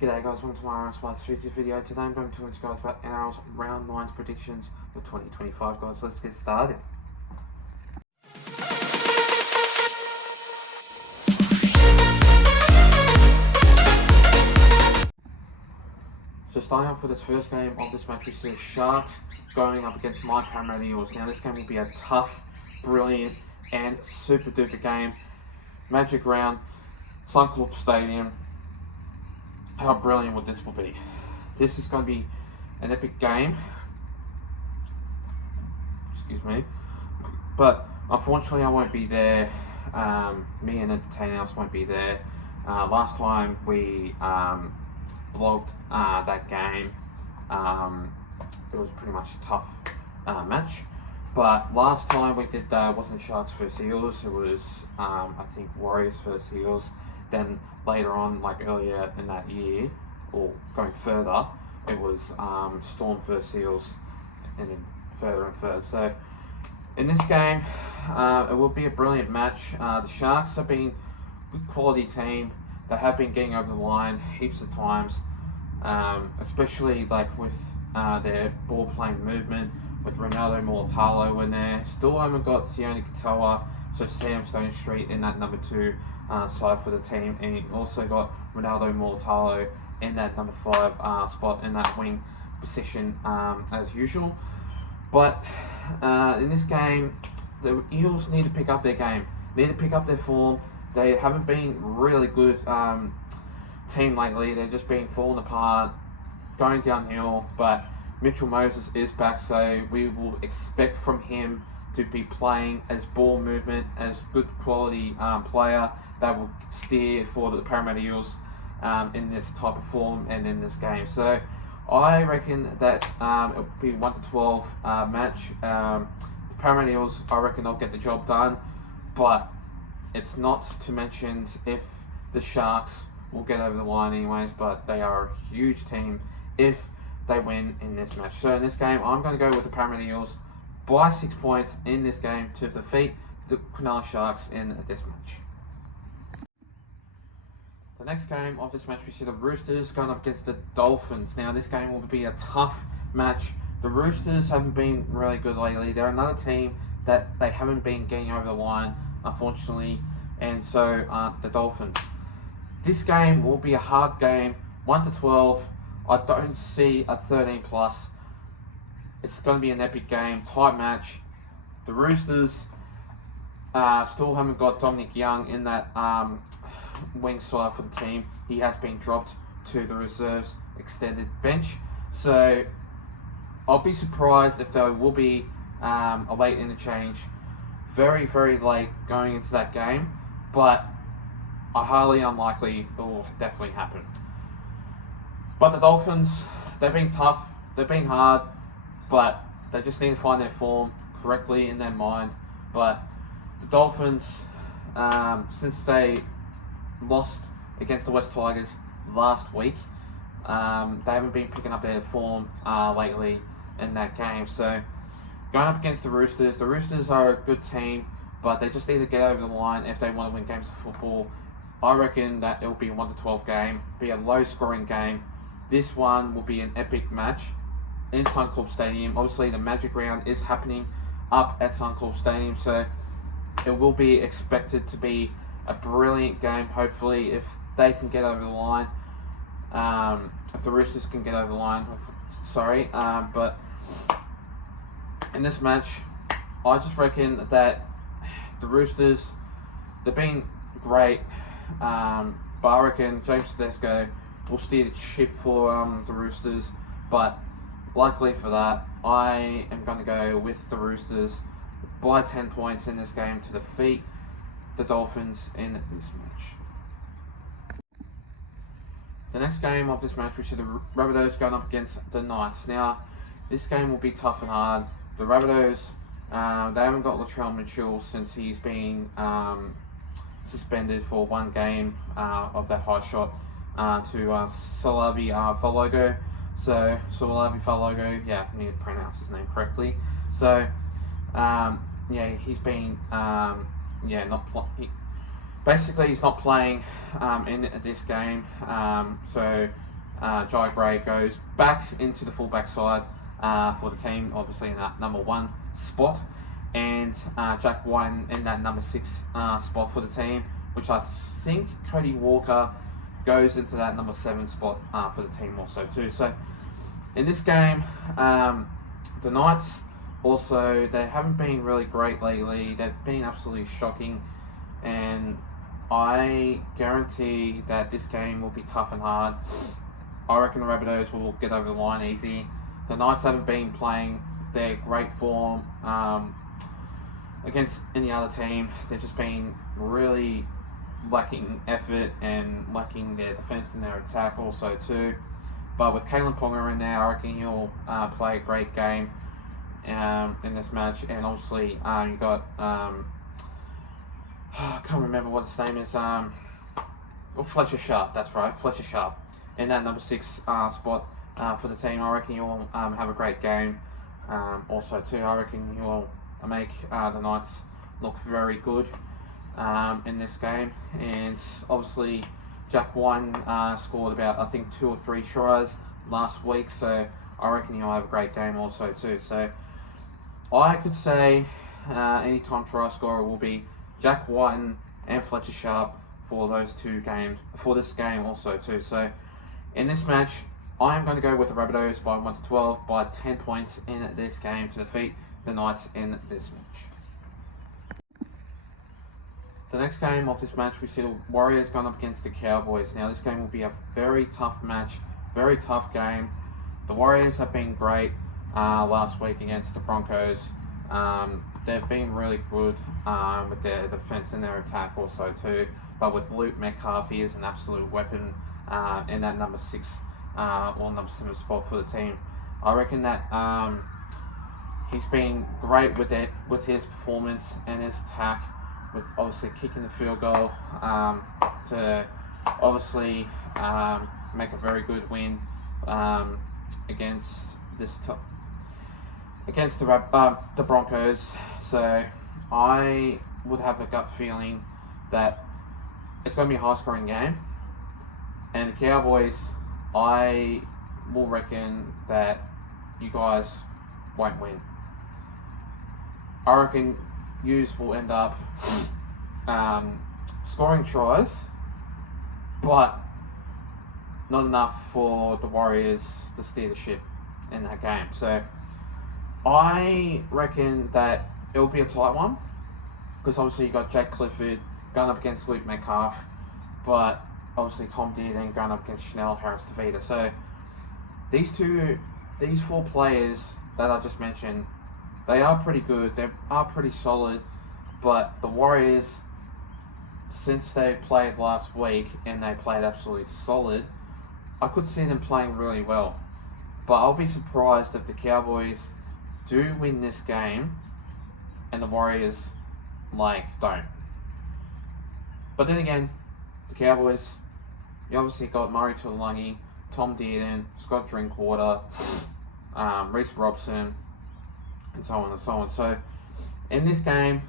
G'day guys, welcome to my Nrl Round video. Today I'm going to talk to you guys about Nrl's Round 9's predictions for 2025 guys. Let's get started. So starting off with this first game of this match, we see the Sharks going up against my Parramatta Eels. Now this game will be a tough, brilliant and super duper game. Magic Round, Suncorp Stadium. How brilliant would this will be? This is going to be an epic game. Excuse me. But unfortunately I won't be there. Me and entertainers else won't be there. Last time we vlogged that game, it was pretty much a tough match. But last time we did that wasn't Sharks vs Eels, it was I think Warriors vs Eels. Then later on, like earlier in that year, or going further, it was Storm vs Eels, and then further and further. So in this game, it will be a brilliant match. The Sharks have been a good quality team. They have been getting over the line heaps of times, especially like with their ball playing movement, with Ronaldo Mulatalo in there. Still haven't got Sione Katoa, so Sam Stone Street in that number 2 side for the team, and you also got Ronaldo Mulatalo in that number 5 spot in that wing position as usual. But in this game, the Eels need to pick up their game, need to pick up their form. They haven't been really good team lately. They're just been falling apart, going downhill. But Mitchell Moses is back, so we will expect from him to be playing as ball movement, as good quality player that will steer for the Parramatta Eels in this type of form and in this game. So I reckon that it will be 1-12 match. The Parramatta Eels, I reckon they'll get the job done, but it's not to mention if the Sharks will get over the line anyways, but they are a huge team if they win in this match. So in this game, I'm going to go with the Parramatta Eels by 6 points in this game to defeat the Cronulla Sharks in this match. The next game of this match, we see the Roosters going up against the Dolphins. Now this game will be a tough match. The Roosters haven't been really good lately. They're another team that they haven't been getting over the line, unfortunately, and so the Dolphins. This game will be a hard game, 1-12. I don't see a 13 plus. It's going to be an epic game, tight match. The Roosters still haven't got Dominic Young in that wing side for the team. He has been dropped to the reserves extended bench. So I'll be surprised if there will be a late interchange, very, very late going into that game. But highly unlikely it will definitely happen. But the Dolphins, they've been tough, they've been hard, but they just need to find their form correctly in their mind. But the Dolphins, since they lost against the West Tigers last week, they haven't been picking up their form lately in that game. So going up against the Roosters are a good team, but they just need to get over the line if they want to win games of football. I reckon that it will be a 1-12 game, be a low scoring game. This one will be an epic match in Suncorp Stadium. Obviously the Magic Round is happening up at Suncorp Stadium, so it will be expected to be a brilliant game, hopefully, if they can get over the line. If the Roosters can get over the line, sorry. But in this match, I just reckon that the Roosters, they've been great, but I reckon James Tedesco will steer the ship for the Roosters. But luckily for that, I am going to go with the Roosters by 10 points in this game to defeat the Dolphins in this match. The next game of this match, we see the Rabbitohs going up against the Knights. Now, this game will be tough and hard. The Rabbitohs, they haven't got Latrell Mitchell since he's been suspended for one game of that high shot to Salavi Falogo. So Salavi Falogo, yeah, I need to pronounce his name correctly. So yeah, he's been basically he's not playing in this game. So Jai Gray goes back into the fullback side for the team, obviously in that number 1 spot, and Jack White in that number 6 spot for the team, which I think Cody Walker goes into that number 7 spot for the team also too. So in this game, the Knights also, they haven't been really great lately. They've been absolutely shocking, and I guarantee that this game will be tough and hard. I reckon the Rabbitohs will get over the line easy. The Knights haven't been playing their great form against any other team. They've just been really lacking effort and lacking their defence and their attack also too. But with Kalen Ponga in there, I reckon he'll play a great game in this match. And obviously you got I can't remember what his name is. Fletcher Sharp. That's right, Fletcher Sharp in that number 6 spot for the team. I reckon he'll have a great game. Also too, I reckon he will make the Knights look very good in this game. And obviously Jack White scored about, I think, 2 or 3 tries last week, so I reckon he'll have a great game also too. So I could say anytime try scorer will be Jack White and Fletcher Sharp for those 2 games, for this game also too. So in this match, I am going to go with the Rabbitohs by 1-12 by 10 points in this game to defeat the Knights in this match. The next game of this match, we see the Warriors going up against the Cowboys. Now this game will be a very tough match, very tough game. The Warriors have been great last week against the Broncos. They've been really good with their defence and their attack also too. But with Luke Metcalf, he is an absolute weapon in that number 6 or number 7 spot for the team. I reckon that he's been great with his performance and his attack, with obviously kicking the field goal to obviously make a very good win against the Broncos. So I would have a gut feeling that it's going to be a high-scoring game, and the Cowboys, I will reckon that you guys won't win. I reckon yous will end up scoring tries, but not enough for the Warriors to steer the ship in that game. So I reckon that it will be a tight one, because obviously you got Jake Clifford going up against Luke Metcalf, but obviously Tom Dearden going up against Chanel Harris-Tavita. So these 4 players that I just mentioned, they are pretty good, they are pretty solid, but the Warriors, since they played last week and they played absolutely solid, I could see them playing really well. But I'll be surprised if the Cowboys do win this game and the Warriors don't. But then again, the Cowboys, you obviously got Murray Tuilagi, Tom Dearden, Scott Drinkwater, Reece Robson, and so on and so on. So in this game,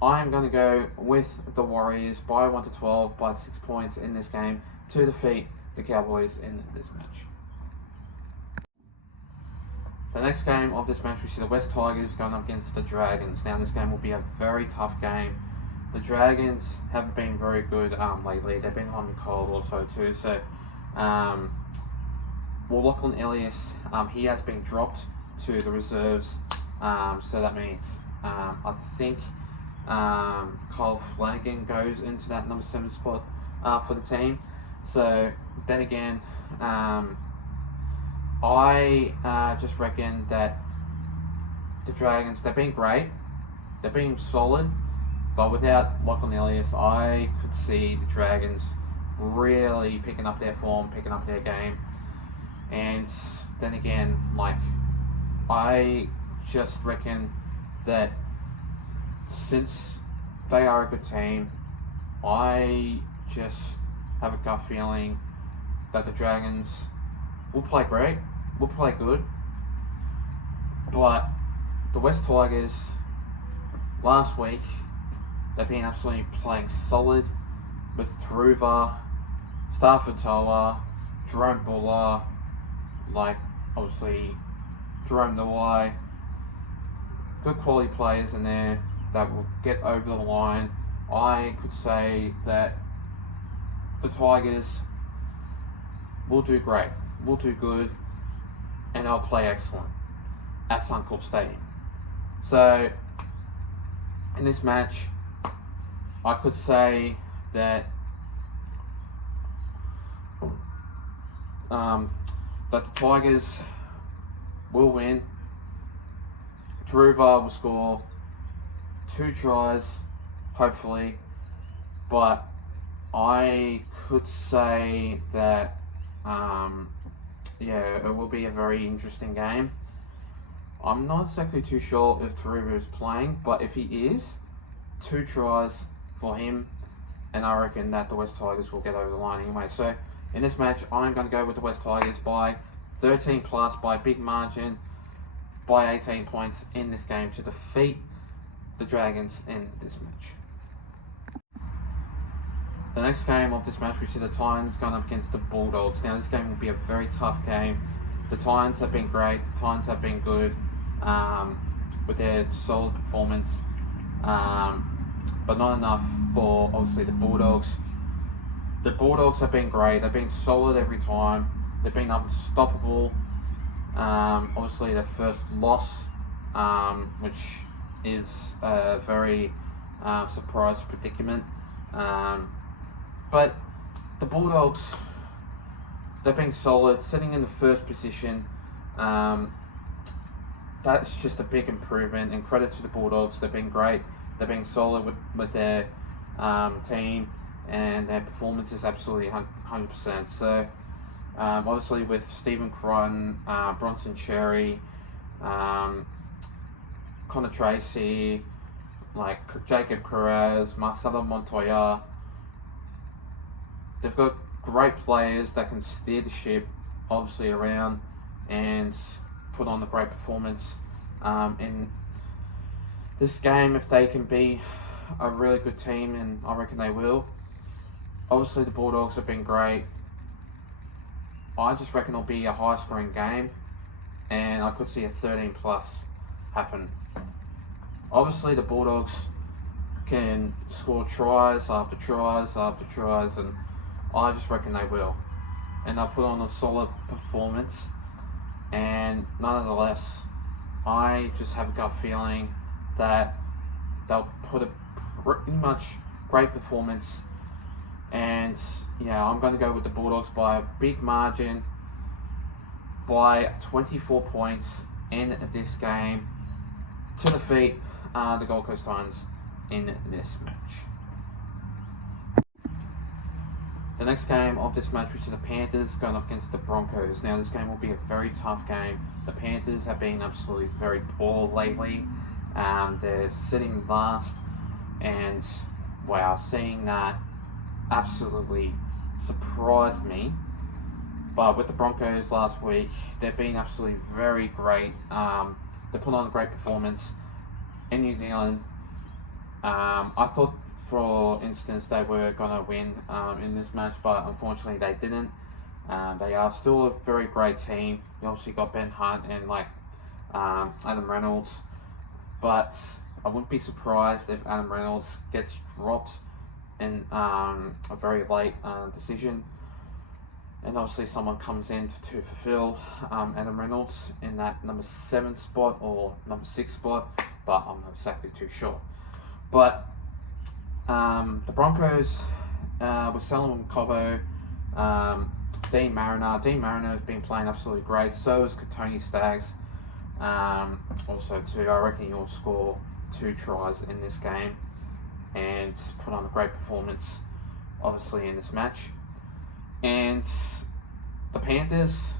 I am going to go with the Warriors by 1-12 by 6 points in this game to defeat the Cowboys in this match. The next game of this match, we see the West Tigers going up against the Dragons. Now this game will be a very tough game. The Dragons haven't been very good lately. They've been on the cold also too. So Lachlan Elias, he has been dropped to the reserves. So that means I think Kyle Flanagan goes into that number 7 spot for the team. So then again, I just reckon that the Dragons, they've been great, they've been solid, but without Lachlan Elias, I could see the Dragons really picking up their form, picking up their game. And then again, I just reckon that since they are a good team, I just have a gut feeling that the Dragons will play great, will play good. But the West Tigers, last week, they've been absolutely playing solid with Thruva, Stafford Toa, Jerome Buller, obviously Jerome Noy, good quality players in there that will get over the line. I could say that the Tigers will do great, will do good, and they'll play excellent at Suncorp Stadium. So, in this match, I could say that the Tigers will win. Druva will score 2 tries, hopefully, but I could say that it will be a very interesting game. I'm not exactly too sure if Taruva is playing, but if he is, 2 tries for him, and I reckon that the West Tigers will get over the line anyway. So in this match, I'm going to go with the West Tigers by 13 plus, by a big margin, by 18 points in this game to defeat the Dragons in this match. The next game of this match, we see the Titans going up against the Bulldogs. Now this game will be a very tough game. The Titans have been great, the Titans have been good with their solid performance, but not enough for obviously the Bulldogs. The Bulldogs have been great, they've been solid every time, they've been unstoppable. Obviously their first loss, which is a very surprise predicament. But the Bulldogs, they've been solid, sitting in the first position. That's just a big improvement, and credit to the Bulldogs. They've been great. They've been solid with their team, and their performance is absolutely 100%. So obviously with Stephen Crichton, Bronson Cherry, Connor Tracy, Jacob Carrez, Marcelo Montoya, they've got great players that can steer the ship obviously around and put on a great performance in this game if they can be a really good team, and I reckon they will. Obviously the Bulldogs have been great. I just reckon it'll be a high scoring game, and I could see a 13 plus happen. Obviously the Bulldogs can score tries after tries after tries, and I just reckon they will. And they'll put on a solid performance, and nonetheless, I just have a gut feeling that they'll put a pretty much great performance. And I'm going to go with the Bulldogs by a big margin, by 24 points in this game to defeat the Gold Coast Titans in this match. The next game of this match, we see the Panthers going up against the Broncos. Now this game will be a very tough game. The Panthers have been absolutely very poor lately. They're sitting last, and wow, seeing that absolutely surprised me. But with the Broncos last week, they've been absolutely very great. They put on a great performance in New Zealand. I thought, for instance, they were going to win in this match, but unfortunately they didn't. They are still a very great team. You obviously got Ben Hunt and Adam Reynolds, but I wouldn't be surprised if Adam Reynolds gets dropped in a very late decision, and obviously someone comes in to fulfill Adam Reynolds in that number 7 spot or number 6 spot, but I'm not exactly too sure. But the Broncos with Solomon Cobbo, Dean Mariner. Dean Mariner has been playing absolutely great. So is Tony Staggs. Also too, I reckon he'll score 2 tries in this game and put on a great performance, obviously, in this match. And the Panthers,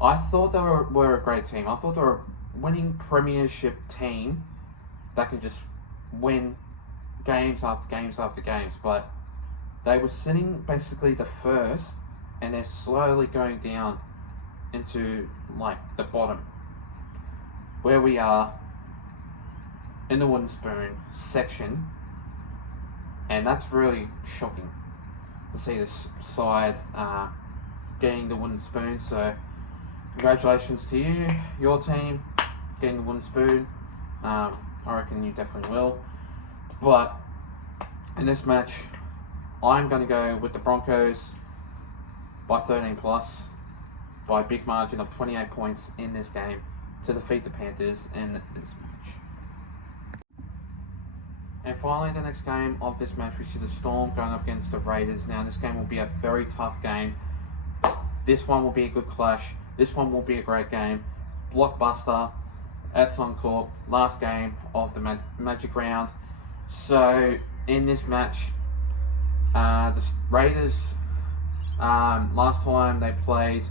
I thought they were a great team. I thought they were a winning premiership team that can just win games after games after games, but they were sitting basically the first, and they're slowly going down into the bottom, where we are in the wooden spoon section, and that's really shocking to see this side getting the wooden spoon. So congratulations to you, your team, getting the wooden spoon. I reckon you definitely will. But in this match, I'm going to go with the Broncos by 13 plus by a big margin of 28 points in this game to defeat the Panthers in this match. And finally, the next game of this match, we see the Storm going up against the Raiders. Now, this game will be a very tough game. This one will be a good clash. This one will be a great game. Blockbuster at Suncorp, last game of the Magic Round. So, in this match, the Raiders, last time they played,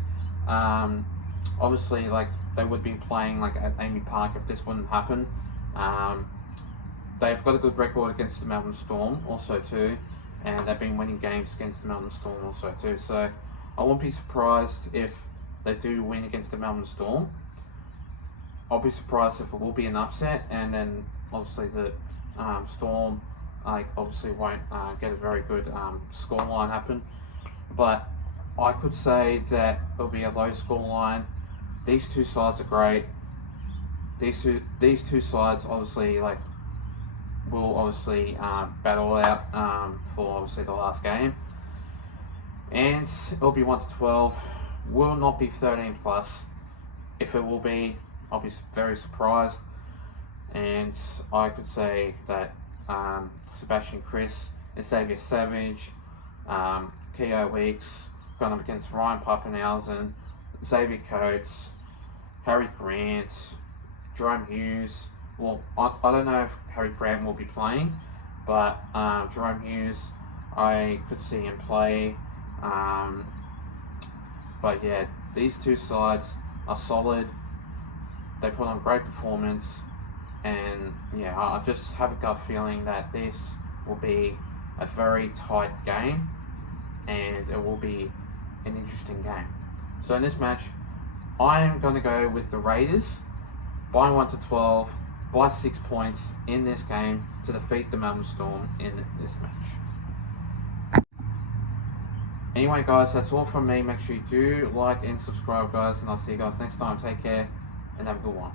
obviously, like, they would be playing like at Amy Park if this wouldn't happen. They've got a good record against the Melbourne Storm also too, and they've been winning games against the Melbourne Storm also too. So I won't be surprised if they do win against the Melbourne Storm. I'll be surprised if it will be an upset, and then obviously the Storm obviously won't get a very good scoreline happen. But I could say that it'll be a low scoreline. These two sides are great. These two sides obviously will obviously battle out for obviously the last game, and it'll be 1-12. Will not be 13 plus. If it will be, I'll be very surprised. And I could say that Sebastian Chris and Xavier Savage, Keogh Weeks going up against Ryan Pappenhausen, Xavier Coates, Harry Grant, Jerome Hughes. Well, I don't know if Harry Grant will be playing, but Jerome Hughes, I could see him play. But yeah, these two sides are solid. They put on great performance, and yeah, I just have a gut feeling that this will be a very tight game, and it will be an interesting game. So in this match, I am going to go with the Raiders by 1-12 by 6 points in this game to defeat the Melbourne Storm in this match. Anyway guys, that's all from me. Make sure you do like and subscribe guys, and I'll see you guys next time. Take care and have a good one.